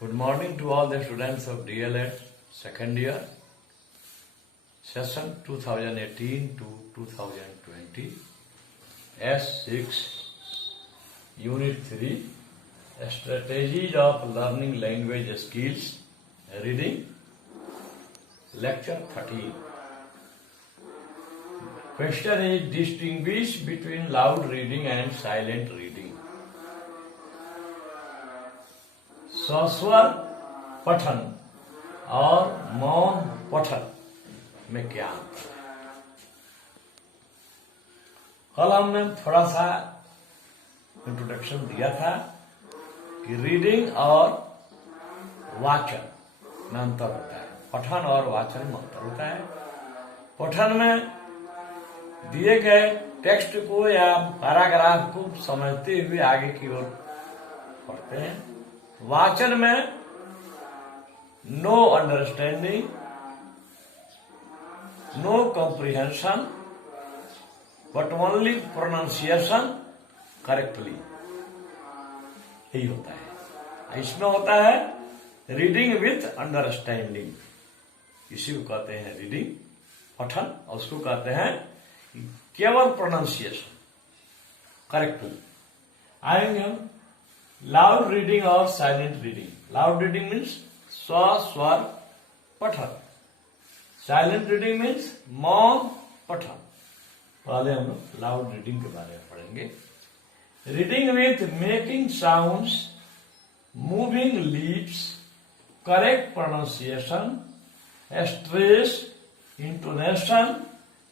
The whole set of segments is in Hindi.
Good morning to all the students of DLED second year, session 2018 to 2020, S6, Unit 3, Strategies of Learning Language Skills, Reading, Lecture 13. Question is distinguish between loud reading and silent reading. सस्वर पठन और मौन पठन में क्या अंतर है? कल हमने थोड़ा सा इंट्रोडक्शन दिया था कि रीडिंग और वाचन में अंतर होता है, पठन और वाचन में अंतर होता है। पठन में दिए गए टेक्स्ट को या पैराग्राफ को समझते हुए आगे की ओर पढ़ते हैं। वाचन में no understanding, no comprehension, but only pronunciation correctly, यही होता है। इसमें होता है रीडिंग विथ अंडरस्टैंडिंग, इसी को कहते हैं रीडिंग पठन, और उसको कहते हैं केवल प्रोनाउंसिएशन करेक्टली। आएंगे हम लाउड रीडिंग और silent reading. Loud reading means स्वर पठन, साइलेंट रीडिंग मीन्स मौन पठन। पहले हम लोग लाउड रीडिंग के बारे में पढ़ेंगे। Reading with making sounds, moving lips, correct pronunciation, stress, intonation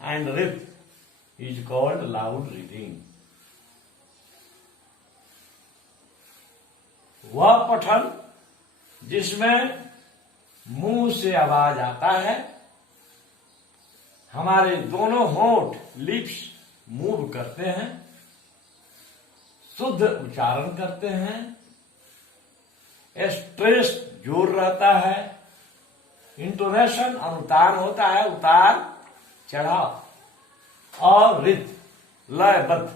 and wreath is called loud reading. वह पठन जिसमें मुंह से आवाज आता है, हमारे दोनों होंठ लिप्स मूव करते हैं, शुद्ध उच्चारण करते हैं, स्ट्रेस जोर रहता है, इंटोनेशन अनुतान होता है, उतार चढ़ाव, और रित लयबद्ध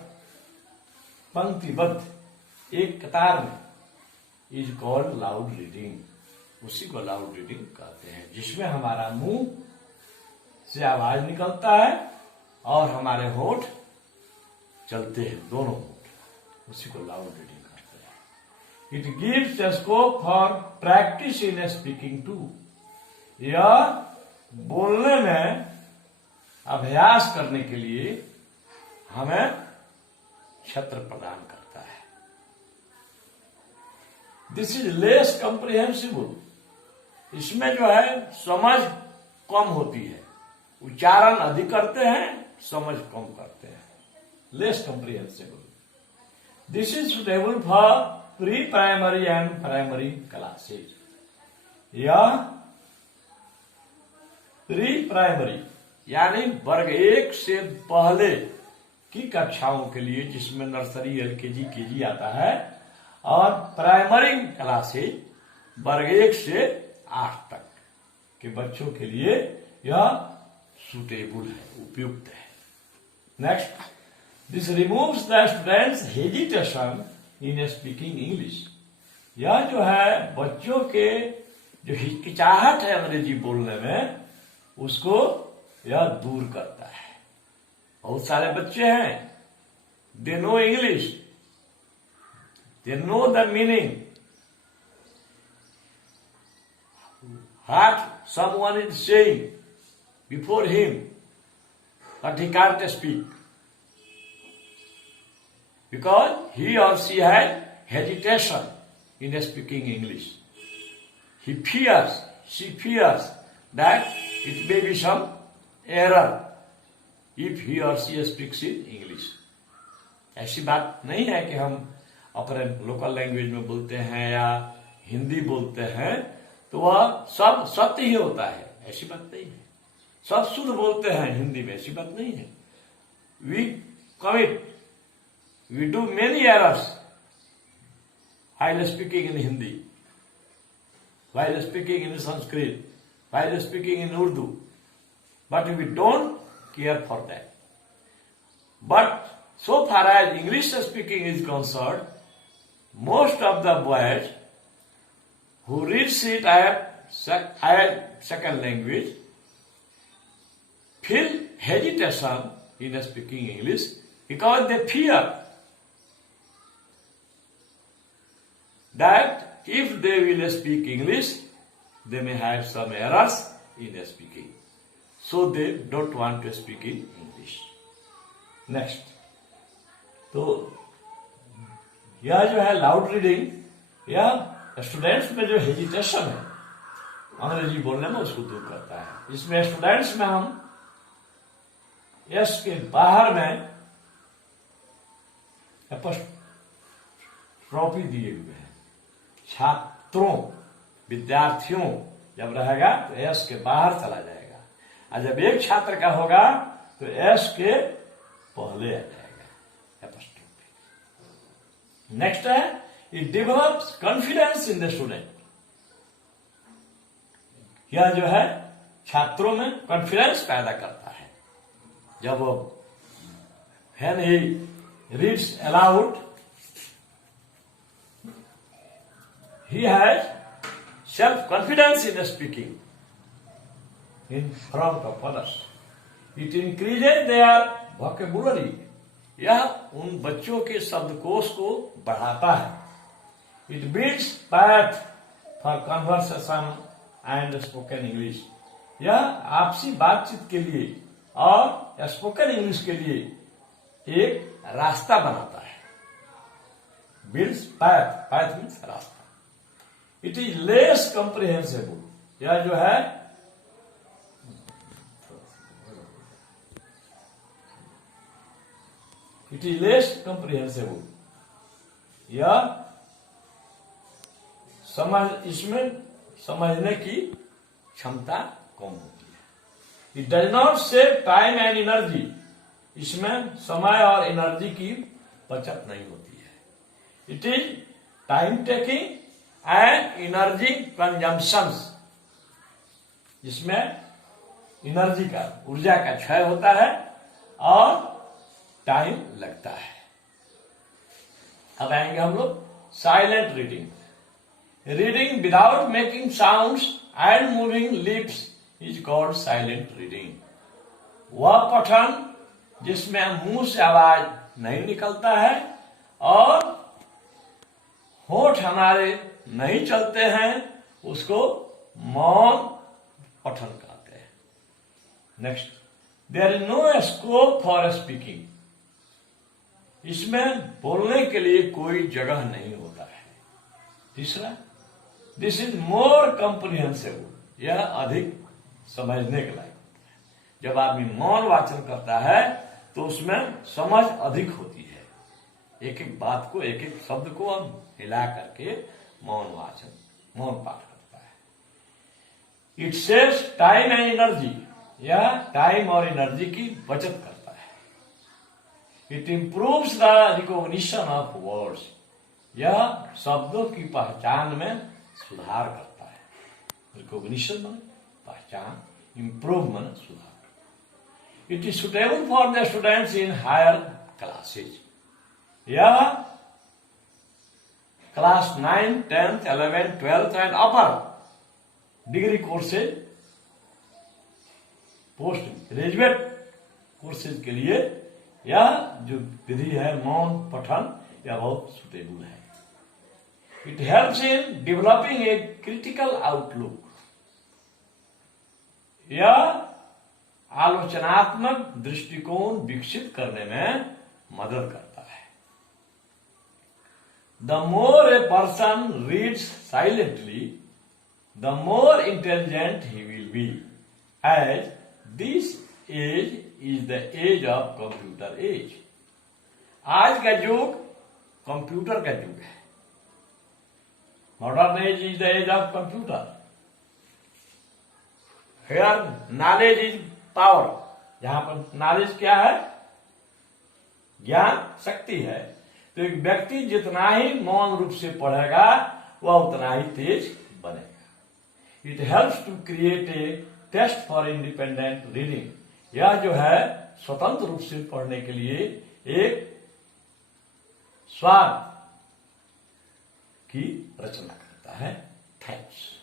पंक्तिबद्ध एक कतार में इज कॉल्ड लाउड रीडिंग। उसी को लाउड रीडिंग कहते हैं, जिसमें हमारा मुंह से आवाज निकलता है और हमारे होठ चलते हैं, दोनों होठ, उसी को लाउड रीडिंग कहते हैं। It gives a scope for practice in speaking too. यह बोलने में अभ्यास करने के लिए हमें क्षेत्र प्रदान करता है। This is less comprehensible. इसमें जो है समझ कम होती है, उच्चारण अधिक करते हैं, समझ कम करते हैं। Less comprehensible. This is suitable for pre primary and primary classes. यह प्री प्राइमरी यानी वर्ग 1 से पहले की कक्षाओं के लिए, जिसमें नर्सरी, एलकेजी, केजी आता है, और प्राइमरी क्लासेज वर्ग 1 से 8 तक के बच्चों के लिए यह सुटेबल है, उपयुक्त है। Next, this removes the students hesitation in speaking English. यह जो है बच्चों के जो हिचकिचाहट है अंग्रेजी बोलने में, उसको यह दूर करता है। बहुत सारे बच्चे हैं, they know English, they know the meaning, what someone is saying before him, but he can't speak because he or she has hesitation in speaking English. He fears, she fears that it may be some error if he or she speaks in English. ऐसी बात नहीं है कि हम अपने लोकल लैंग्वेज में बोलते हैं या हिंदी बोलते हैं तो वह सब सत्य ही होता है, ऐसी बात नहीं है। सब शुद्ध बोलते हैं हिंदी में, ऐसी बात नहीं है। We commit, we do many errors while speaking in Hindi, while speaking in Sanskrit, while speaking in Urdu, but we don't care for that. But so far as English speaking is concerned, most of the boys who reads it as second language feel hesitation in speaking English because they fear that if they will speak English, they may have some errors in speaking. So they don't want to speak in English. Next. तो यह जो है लाउड रीडिंग, यह स्टूडेंट्स में जो हेजिटेशन है अंग्रेजी बोलने में उसको दूर करता है। इसमें स्टूडेंट्स में हम एस के बाहर में एपोस्ट्रोफी दिए हुए हैं। छात्रों, विद्यार्थियों जब रहेगा तो एस के बाहर चला जाएगा, और जब एक छात्र का होगा तो एस के पहले आ जाएगा एपोस्ट्रोफी। नेक्स्ट है, it develops confidence in the student. यह जो है छात्रों में कॉन्फिडेंस पैदा करता है। जब वो when he reads aloud, he has self-confidence in speaking in front of others. It increases their vocabulary. यह उन बच्चों के शब्दकोश को बढ़ाता है। It builds path for conversation and spoken English. यह आपसी बातचीत के लिए और स्पोकन इंग्लिश के लिए एक रास्ता बनाता है। बिल्ड्स पाथ, पाथ मीन्स रास्ता। It is less comprehensible. यह जो है इट इज लेस कॉम्प्रिहेंसिबल। यह इसमें समझने की क्षमता कम होती है। It does not save time and energy. इसमें समय और एनर्जी की बचत नहीं होती है। It is time taking and energy consumption. इसमें एनर्जी का, ऊर्जा का क्षय होता है और टाइम लगता है। अब आएंगे हम लोग silent reading. Reading without making sounds and moving lips is called silent reading. वह पठन जिसमें मुंह से आवाज नहीं निकलता है और होठ हमारे नहीं चलते हैं, उसको मौन पठन कहते हैं। Next, there is no scope for speaking. इसमें बोलने के लिए कोई जगह नहीं होता है। तीसरा, दिस इज मोर कॉम्प्रिहेंसिबल। यह अधिक समझने के लायक होता है। जब आदमी मौन वाचन करता है तो उसमें समझ अधिक होती है। एक एक बात को, एक एक शब्द को हम हिला करके मौन वाचन, मौन पाठ करता है। It saves time and energy. यह टाइम और एनर्जी की बचत करता है। It improves the recognition of words. यह शब्दों की पहचान में सुधार करता है। रिकॉग्निशन में पहचान, इंप्रूव में सुधार। It is suitable for the students in higher classes. यह class 9, 10th, 11th, 12th and upper degree courses, post graduate courses के लिए यह जो विधि है मौन पठन, यह बहुत सुटेबल है। It helps in developing a critical outlook. यह आलोचनात्मक दृष्टिकोण विकसित करने में मदद करता है। The more a person reads silently, the more intelligent he will be, as this age is the age of computer age. आज का युग कंप्यूटर का युग है। Modern age is the age of computer. Here knowledge is power. जहां पर नॉलेज क्या है? ज्ञान, शक्ति है। तो एक व्यक्ति जितना ही मौन रूप से पढ़ेगा वह उतना ही तेज बनेगा। It helps to create a taste for independent reading. यह जो है स्वतंत्र रूप से पढ़ने के लिए एक स्वाद की रचना करता है। Thanks.